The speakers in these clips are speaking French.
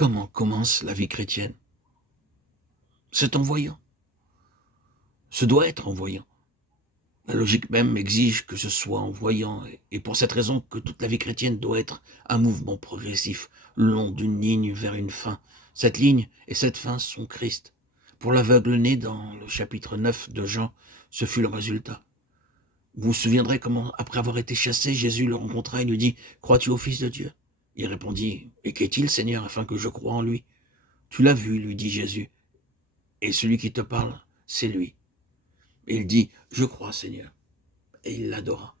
Comment commence la vie chrétienne? C'est en voyant. Ce doit être en voyant. La logique même exige que ce soit en voyant, et pour cette raison que toute la vie chrétienne doit être un mouvement progressif, le long d'une ligne vers une fin. Cette ligne et cette fin sont Christ. Pour l'aveugle né dans le chapitre 9 de Jean, ce fut le résultat. Vous vous souviendrez comment, après avoir été chassé, Jésus le rencontra et lui dit « Crois-tu au Fils de Dieu ?» Il répondit « Et qu'est-il, Seigneur, afin que je croie en lui ?» « Tu l'as vu, lui dit Jésus, et celui qui te parle, c'est lui. » Et il dit « Je crois, Seigneur. » Et il l'adora.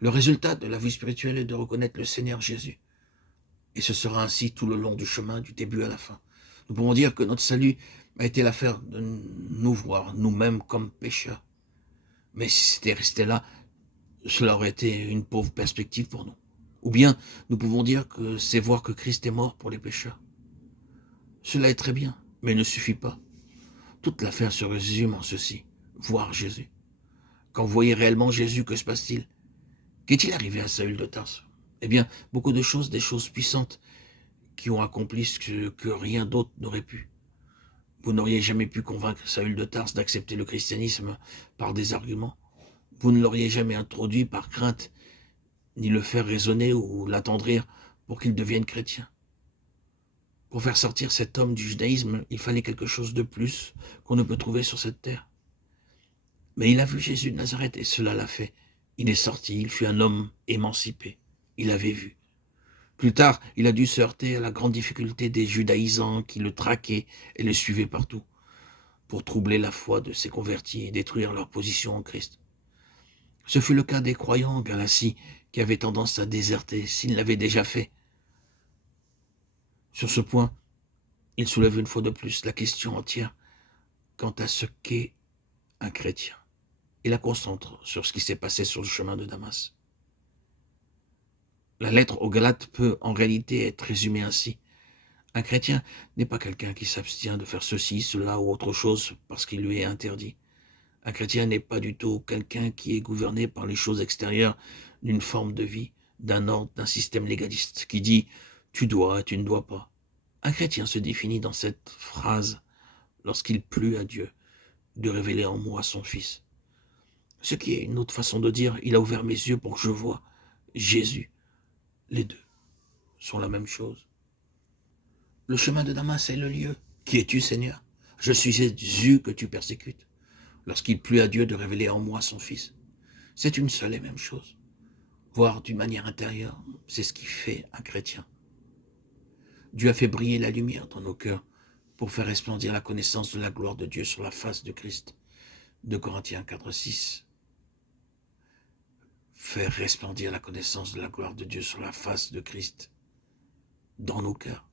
Le résultat de la vie spirituelle est de reconnaître le Seigneur Jésus. Et ce sera ainsi tout le long du chemin, du début à la fin. Nous pouvons dire que notre salut a été l'affaire de nous voir nous-mêmes comme pécheurs. Mais si c'était resté là, cela aurait été une pauvre perspective pour nous. Ou bien, nous pouvons dire que c'est voir que Christ est mort pour les pécheurs. Cela est très bien, mais ne suffit pas. Toute l'affaire se résume en ceci, voir Jésus. Quand vous voyez réellement Jésus, que se passe-t-il? Qu'est-il arrivé à Saül de Tarse? Eh bien, beaucoup de choses, des choses puissantes, qui ont accompli ce que rien d'autre n'aurait pu. Vous n'auriez jamais pu convaincre Saül de Tarse d'accepter le christianisme par des arguments. Vous ne l'auriez jamais introduit par crainte, ni le faire raisonner ou l'attendrir pour qu'il devienne chrétien. Pour faire sortir cet homme du judaïsme, il fallait quelque chose de plus qu'on ne peut trouver sur cette terre. Mais il a vu Jésus de Nazareth et cela l'a fait. Il est sorti, il fut un homme émancipé. Il avait vu. Plus tard, il a dû se heurter à la grande difficulté des judaïsants qui le traquaient et le suivaient partout pour troubler la foi de ses convertis et détruire leur position en Christ. Ce fut le cas des croyants en Galatie qui avaient tendance à déserter s'ils l'avaient déjà fait. Sur ce point, il soulève une fois de plus la question entière quant à ce qu'est un chrétien. Il la concentre sur ce qui s'est passé sur le chemin de Damas. La lettre aux Galates peut en réalité être résumée ainsi. Un chrétien n'est pas quelqu'un qui s'abstient de faire ceci, cela ou autre chose parce qu'il lui est interdit. Un chrétien n'est pas du tout quelqu'un qui est gouverné par les choses extérieures d'une forme de vie, d'un ordre, d'un système légaliste qui dit « tu dois, tu ne dois pas ». Un chrétien se définit dans cette phrase lorsqu'il plut à Dieu de révéler en moi son Fils. Ce qui est une autre façon de dire « il a ouvert mes yeux pour que je voie Jésus ». Les deux sont la même chose. Le chemin de Damas est le lieu. Qui es-tu, Seigneur? Je suis Jésus que tu persécutes. Lorsqu'il plut à Dieu de révéler en moi son Fils. C'est une seule et même chose. Voir d'une manière intérieure, c'est ce qui fait un chrétien. Dieu a fait briller la lumière dans nos cœurs pour faire resplendir la connaissance de la gloire de Dieu sur la face de Christ. 2 Corinthiens 4, 6. Faire resplendir la connaissance de la gloire de Dieu sur la face de Christ dans nos cœurs.